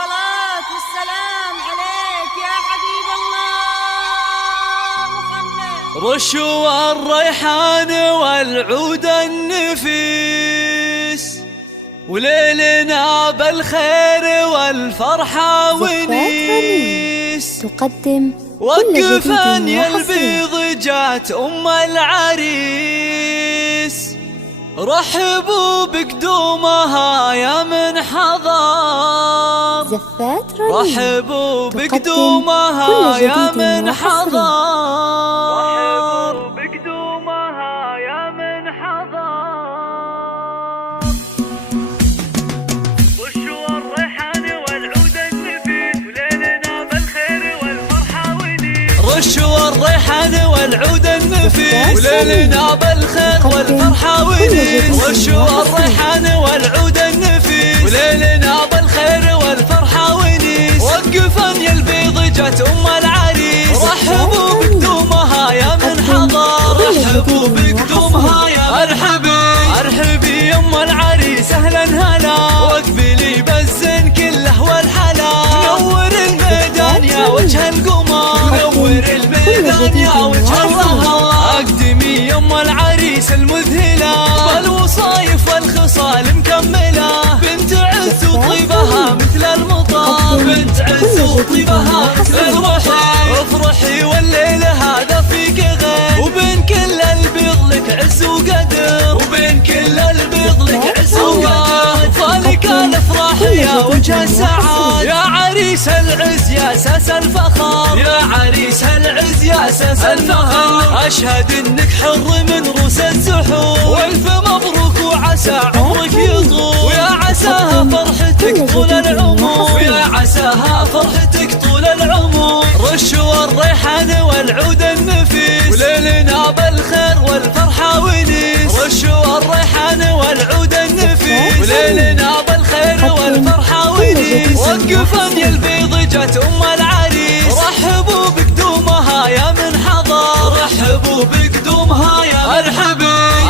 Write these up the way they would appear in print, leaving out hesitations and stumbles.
الصلاة والسلام عليك يا حبيب الله محمد. رشوا الريحان والعود النفيس وليلنا بالخير والفرحة ونيس. تقدم وقفان يا البيض جات أم العريس، رحبوا بقدومها يا من حضر. زفات رنين رحبوا بقدومها يا من حضر. رحبوا بقدومها يا من حضر. رشوا الريحان والعود النفيس وليلنا بالخير والفرحة ونيس. رشوا الريحان والعود النفيس وليلنا بالخير والفرحة ونيس. رشوا الريحان والعود النفيس وليلنا بالخير والفرحة ونيس. وقفن يا البيض جات أم العريس، رحبوا بقدومها يا من حضر. رحبوا بقدومها يا مرحبي ارحبي يا أم العريس أهلا هلا. واقبلي بالزين كله والحلا، نور الميدان يا وجه القمر، نور الميدان يا وجه القمر. اقدمي يا أم العريس المذهلة بالوصايف والخصال مكملة. بنت عز وطيبها مثل المطر، بنت عز وطيبها مثل المطر. افرحي والليل هذا فيك غير، وبين كل البيض لك عز وقدر، وبين كل البيض لك عز وقدر. فالك الافراح يا وجه السعاد، يا عريس العز يا اساس الفخر، يا عريس العز يا اساس الفخر. اشهد انك حر من روس الزحور، والف مبروك وعسى عمرك يطول، ويا عساها فرحتك طول العمر، ويا عساها فرحتك طول العمر. رشوا الريحان والعود النفيس وليلنا بالخير والفرحة ونيس. رشوا الريحان والعود النفيس وليلنا بالخير والفرحة ونيس. وقفن يا البيض جات أم العريس، رحبوا بقدومها يا من حضر. رحبوا بقدومها يا مرحبي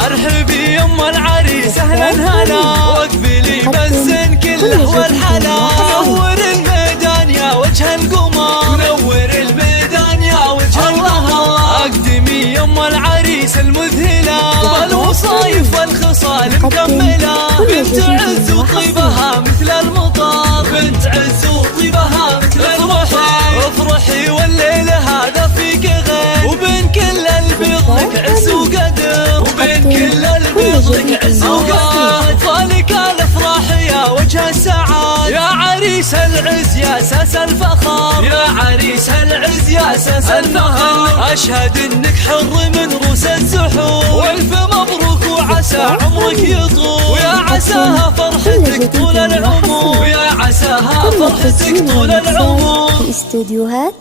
ارحبي يا أم العريس أهلا هلا. واقبلي بالزين كله والحلا، نور الميدان يا وجه القمر، نور الميدان يا وجه القمر. اقدمي يا أم العريس المذهلة بالوصايف والخصال مكملة. بنت عز وطيبها مثل المطر، بنت عز وطيبها مثل المطر. افرحي والليل هذا فيك غير، وبين كل البيض لك عز وقدر، وبين كل البيض لك عز وقدر. فالك الافراح يا وجه السعاد، يا عريس العز يا اساس الفخر، يا عريس العز يا اساس الفخر. اشهد انك حر من روس الزحور، والف مبروك وعسى عمرك يطول، ويا عساها فرحتك طول العمر، ويا عساها فرحتك طول العمر. في استوديوهات